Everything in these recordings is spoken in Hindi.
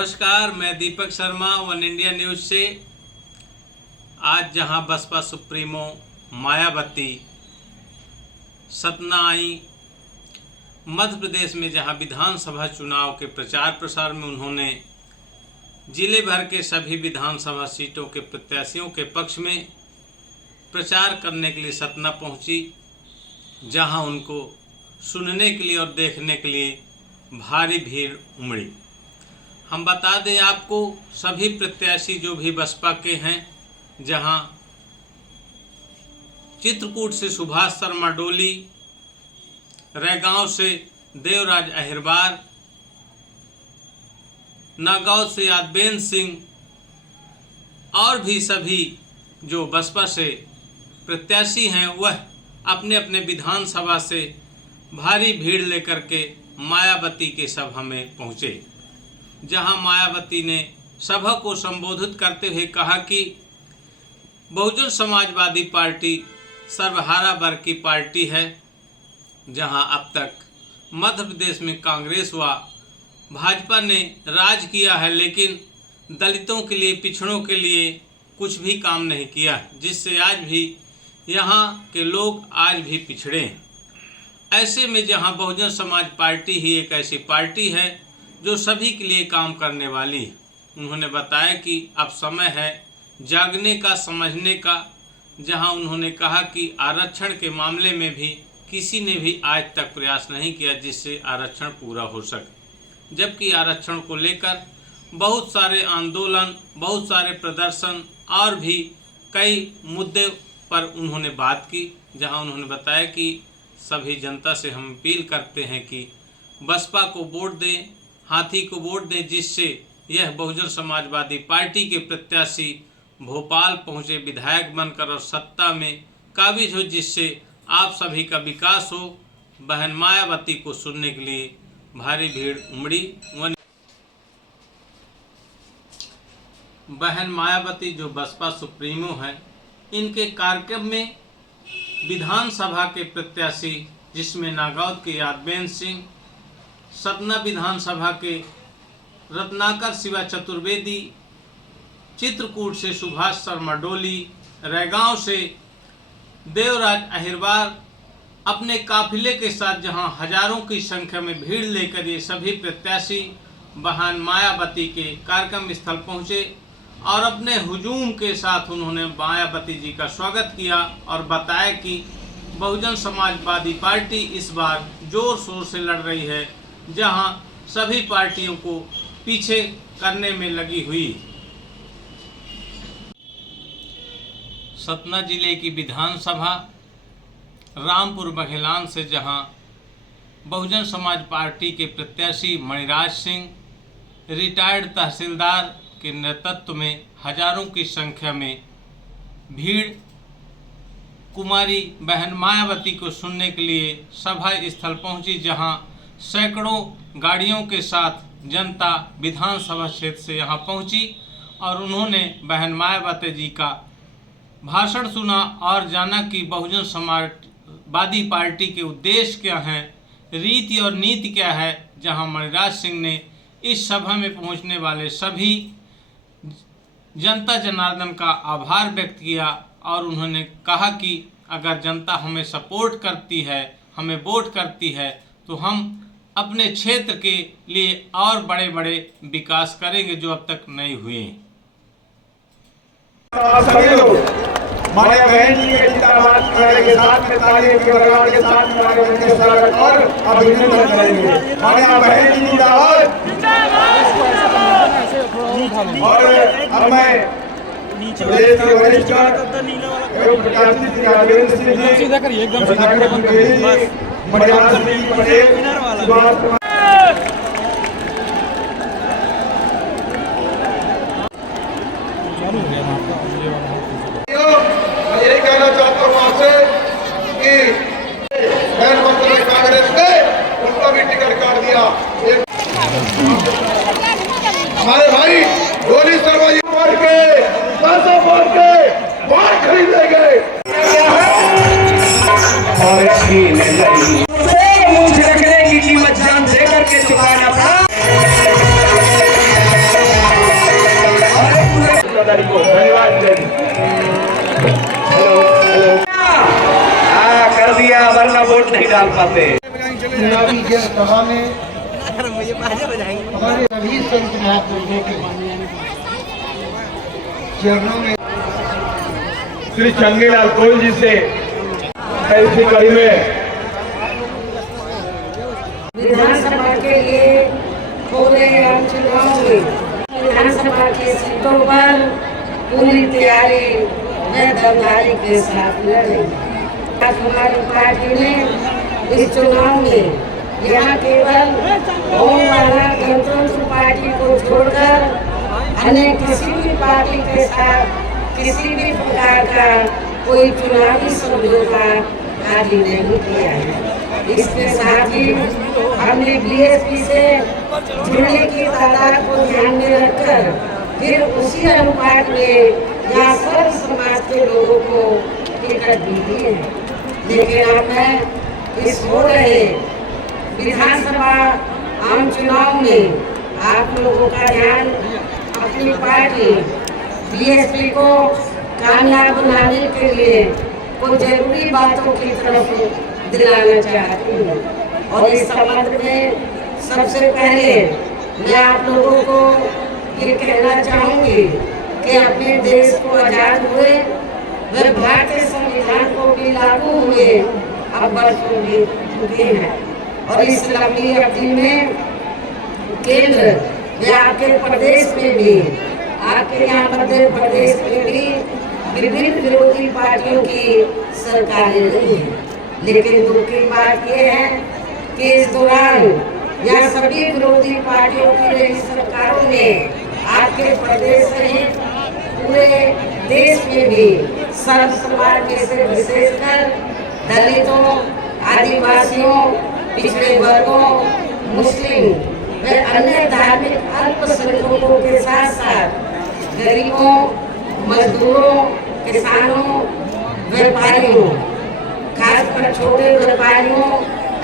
नमस्कार, मैं Deepak Sharma one India news से। आज जहां बसपा सुप्रीमो मायावती सतना आई, मध्य प्रदेश में जहां विधानसभा चुनाव के प्रचार प्रसार में उन्होंने जिले भर के सभी विधानसभा सीटों के प्रत्याशियों के पक्ष में प्रचार करने के लिए सतना पहुंची, जहां उनको सुनने के लिए और देखने के लिए भारी भीड़ उमड़ी। हम बता दें आपको, सभी प्रत्याशी जो भी बसपा के हैं, जहां चित्रकूट से सुभाष शर्मा डोली, रैगांव से देवराज अहिरबार, नागौर से यादवेंद्र सिंह और भी सभी जो बसपा से प्रत्याशी हैं, वह अपने अपने विधानसभा से भारी भीड़ लेकर के मायावती के सभा में पहुँचे, जहां मायावती ने सभा को संबोधित करते हुए कहा कि बहुजन समाजवादी पार्टी सर्वहारा वर्ग की पार्टी है, जहां अब तक मध्य प्रदेश में कांग्रेस व भाजपा ने राज किया है, लेकिन दलितों के लिए, पिछड़ों के लिए कुछ भी काम नहीं किया, जिससे आज भी यहां के लोग आज भी पिछड़े हैं। ऐसे में जहां बहुजन समाज पार्टी ही एक ऐसी पार्टी है जो सभी के लिए काम करने वाली है, उन्होंने बताया कि अब समय है जागने का, समझने का। जहां उन्होंने कहा कि आरक्षण के मामले में भी किसी ने भी आज तक प्रयास नहीं किया जिससे आरक्षण पूरा हो सके, जबकि आरक्षण को लेकर बहुत सारे आंदोलन, बहुत सारे प्रदर्शन और भी कई मुद्दे पर उन्होंने बात की। जहां उन्होंने बताया कि सभी जनता से हम अपील करते हैं कि बसपा को वोट दें, हाथी को वोट दें, जिससे यह बहुजन समाजवादी पार्टी के प्रत्याशी भोपाल पहुंचे विधायक बनकर और सत्ता में काबिज हो, जिससे आप सभी का विकास हो। बहन मायावती को सुनने के लिए भारी भीड़ उमड़ी। बहन मायावती जो बसपा सुप्रीमो हैं, इनके कार्यक्रम में विधानसभा के प्रत्याशी, जिसमें नागौर के यादवेंद्र सिंह, सतना विधानसभा के रत्नाकर शिवा चतुर्वेदी, चित्रकूट से सुभाष शर्मा डोली, रैगांव से देवराज अहिरबार अपने काफिले के साथ जहां हजारों की संख्या में भीड़ लेकर ये सभी प्रत्याशी बहन मायावती के कार्यक्रम स्थल पहुंचे और अपने हुजूम के साथ उन्होंने मायावती जी का स्वागत किया और बताया कि बहुजन समाजवादी पार्टी इस बार जोर शोर से लड़ रही है, जहां सभी पार्टियों को पीछे करने में लगी हुई। सतना जिले की विधानसभा रामपुर बघेलान से जहां बहुजन समाज पार्टी के प्रत्याशी मणिराज सिंह, रिटायर्ड तहसीलदार के नेतृत्व में हजारों की संख्या में भीड़ कुमारी बहन मायावती को सुनने के लिए सभा स्थल पहुंची, जहां सैकड़ों गाड़ियों के साथ जनता विधानसभा क्षेत्र से यहां पहुंची और उन्होंने बहन मायावती जी का भाषण सुना और जाना कि बहुजन समाजवादी पार्टी के उद्देश्य क्या हैं, रीति और नीति क्या है। जहां मणिराज सिंह ने इस सभा में पहुंचने वाले सभी जनता जनार्दन का आभार व्यक्त किया और उन्होंने कहा कि अगर जनता हमें सपोर्ट करती है, हमें वोट करती है, तो हम अपने क्षेत्र के लिए और बड़े बड़े विकास करेंगे जो अब तक नहीं हुए। हमारे बहन जी के जिंदाबाद नारे के साथ में तालियों की बरकत के साथ में आगे उनके स्वागत और अभिनंदन करेंगे। हमारे बहन जी जिंदाबाद। और अब मैं प्रदेश के वरिष्ठ एवं प्रकाशित श्री यादवेंद्र सिंह जी, मणिलाल सिंह पटेल, यही कहना चाहता हूँ आपसे कि कांग्रेस ने उनका भी टिकट काट दिया। हमारे भाई डोली शर्मा जी वोट के वोट खरीदे गए और मुझे रखने की कीमत जान दे करके चुकाना पड़ा। अपना वोट नहीं डाल पाते। चुनावी जनसभा में हमारे सभी संत महापुरुषों के चरणों में श्री चंगेलाल कोल जी से ऐसी कड़ी में विधानसभा के लिए हो रहे आम चुनाव में विधानसभा की सीटों पर पूरी तैयारी व दमदारी के साथ लड़े। आज हमारी पार्टी ने इस चुनाव में यहाँ केवल होम वाला गणतंत्र पार्टी को छोड़कर अन्य किसी भी पार्टी के साथ किसी भी प्रकार का कोई चुनावी समझौता आदि नहीं किया है। इसके साथ ही हमने बीएसपी से जुड़ने की तादाद को ध्यान में रखकर फिर उसी अनुपात में यहाँ सर्व समाज के लोगों को टिकट भी दिए हैं। लेकिन अब मैं इस हो रहे विधानसभा आम चुनाव में आप लोगों का ध्यान अपनी पार्टी बीएसपी को कामयाब बनाने के लिए कुछ जरूरी बातों की तरफ दिलाना चाहती हूँ। और इस संबंध में सबसे पहले मैं आप लोगों को ये कहना चाहूँगी कि अपने देश को आजाद हुए व भारतीय संविधान को भी लागू हुए अब बरसों बीत चुके हैं। और इस लंबी अवधि में केंद्र या आपके प्रदेश में भी आपके यहाँ मध्य प्रदेश में भी विभिन्न विरोधी पार्टियों की सरकारें रही हैं। लेकिन दुख की बात यह है कि इस दौरान यहाँ सभी विरोधी पार्टियों की रही सरकारों ने आपके प्रदेश सहित पूरे देश में भी सर्व समाज में से विशेषकर दलितों, आदिवासियों, पिछड़े वर्गों, मुस्लिम व अन्य धार्मिक अल्पसंख्यकों के साथ साथ गरीबों, मजदूरों, किसानों, व्यापारियों, खासकर छोटे व्यापारियों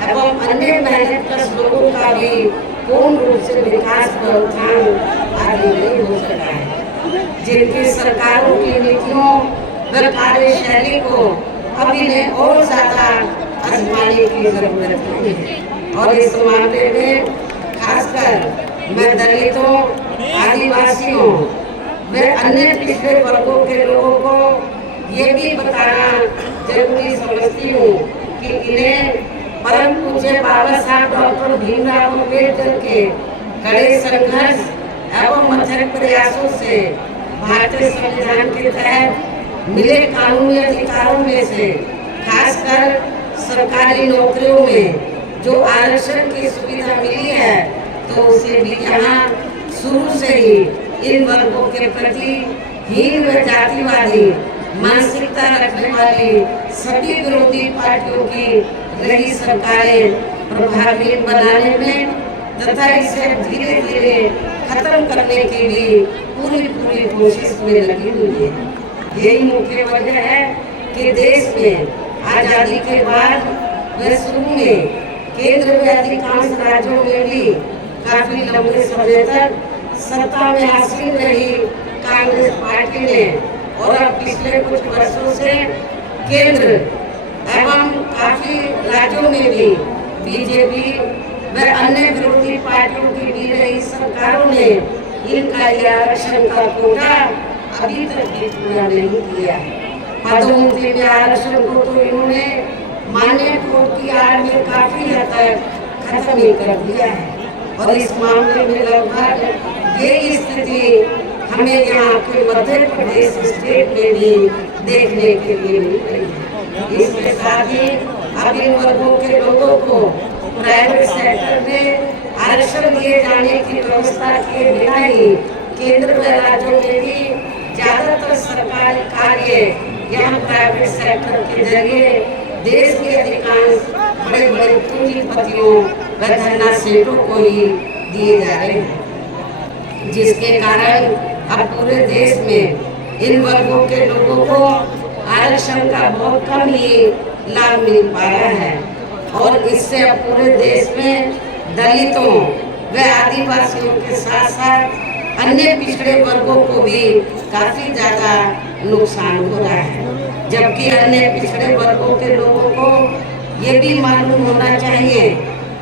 एवं अन्य मेहनतकश लोगों का भी पूर्ण रूप से विकास व उत्थान आदि नहीं हो सका है। जिनकी सरकारों की नीतियों व कार्यशैली को अभी ने और ज्यादा आजमाने की जरूरत है। और इस मामले में खासकर मैं दलितों, आदिवासियों व अन्य पिछड़े वर्गों के लोगों को ये भी बताना जरूरी समझती हूँ कि इन्हें परम पूज्य बाबा साहब डॉक्टर भीमराव अम्बेडकर के कड़े संघर्ष एवं अथक प्रयासों से भारतीय संविधान के तहत मिले कानूनी अधिकारों में से खासकर सरकारी नौकरियों में जो आरक्षण की सुविधा मिली है तो उसे भी यहाँ शुरू से ही इन वर्गों के प्रति हीन व जातिवादी मानसिकता रखने वाली सभी विरोधी पार्टियों की रही सरकारें प्रभावी बनाने में तथा इसे धीरे धीरे खत्म करने की भी पूरी कोशिश में लगी हुई है। यही मुख्य वजह है कि देश में आजादी के बाद व शुरू में केंद्र में अधिकांश राज्यों में भी काफी लंबे समय तक सत्ता में हासिल रही कांग्रेस पार्टी ने और अब पिछले कुछ वर्षों से केंद्र एवं काफी राज्यों में भी बीजेपी व अन्य विरोधी पार्टियों की भी रही सरकारों ने इनका आरक्षण का कोटा अभी तक भी पूरा नहीं किया। पदोन्नति में आरक्षण को तो इन्होंने मान्य कोर्ट की आड़ में काफी हद तक खत्म ही कर दिया है। और इस मामले में लगभग ये स्थिति हमें यहाँ के मध्य प्रदेश स्टेट में भी देखने के लिए मिल रही है। इसके साथ ही अब इन वर्गों के लोगों को प्राइवेट सेक्टर में आरक्षण दिए जाने की व्यवस्था के बिना ही केंद्र व राज्यों में भी ज्यादातर सरकारी कार्य यहाँ प्राइवेट सेक्टर के जरिए देश के अधिकांश बड़े बड़े पूंजीपतियों व धनराशियों को ही दिए जा रहे हैं, जिसके कारण अब पूरे देश में इन वर्गों के लोगों को आरक्षण का बहुत कम ही लाभ मिल पाया है। और इससे अब पूरे देश में दलितों व आदिवासियों के साथ साथ अन्य पिछड़े वर्गों को भी काफी ज्यादा नुकसान हो रहा है, जबकि अन्य पिछड़े वर्गों के लोगों को ये भी मालूम होना चाहिए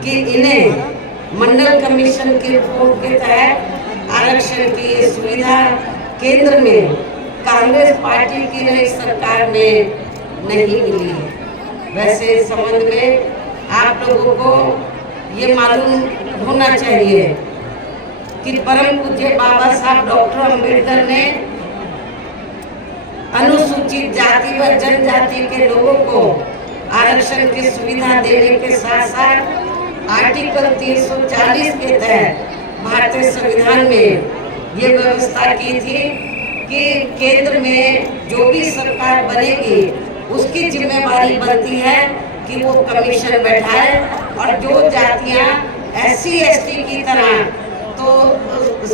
कि इन्हें मंडल कमीशन की रिपोर्ट के तहत आरक्षण की ये सुविधा केंद्र में कांग्रेस पार्टी की नई सरकार में नहीं मिली है। वैसे इस संबंध में आप लोगों को ये मालूम होना चाहिए कि परम पूज्य बाबा साहब डॉक्टर अंबेडकर ने अनुसूचित जाति व जनजाति के लोगों को आरक्षण की सुविधा देने के साथ साथ आर्टिकल 340 के तहत भारतीय संविधान में ये व्यवस्था की थी कि केंद्र में जो भी सरकार बनेगी उसकी जिम्मेवारी बनती है कि वो कमीशन बैठाए और जो जातियां SC ST की तरह तो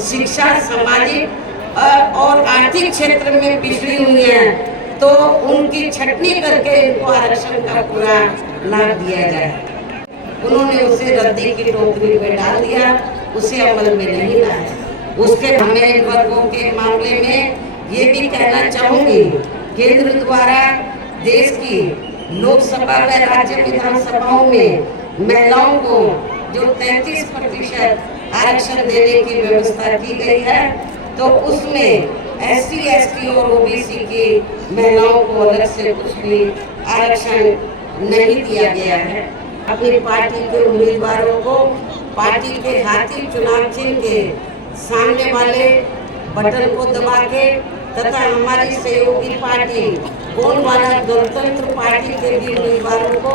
शिक्षा, सामाजिक और आर्थिक क्षेत्र में पिछड़ी हुई हैं तो उनकी छटनी करके इनको आरक्षण का पूरा लाभ दिया जाए। उन्होंने उसे रद्दी की टोकरी में डाल दिया, उसे अमल में नहीं लाया। उसके हमें वर्गों के मामले में ये भी कहना चाहूंगी, केंद्र द्वारा देश की लोकसभा व राज्य विधानसभाओं में महिलाओं को जो 33% आरक्षण देने की व्यवस्था की गई है तो उसमें SC ST और OBC की महिलाओं को अलग से कुछ भी आरक्षण नहीं दिया गया है। अपनी पार्टी के उम्मीदवारों को पार्टी के हाथी चुनाव चिन्ह के सामने वाले बटन को दबा के तथा हमारी सहयोगी पार्टी गोंडवाना गणतंत्र पार्टी के भी उम्मीदवारों को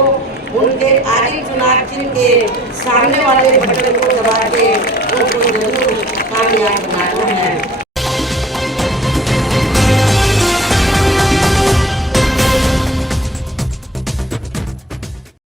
उनके आदि चुनाव चिन्ह के सामने वाले बटन को दबा के उनको जरूर कामयाब बनाए।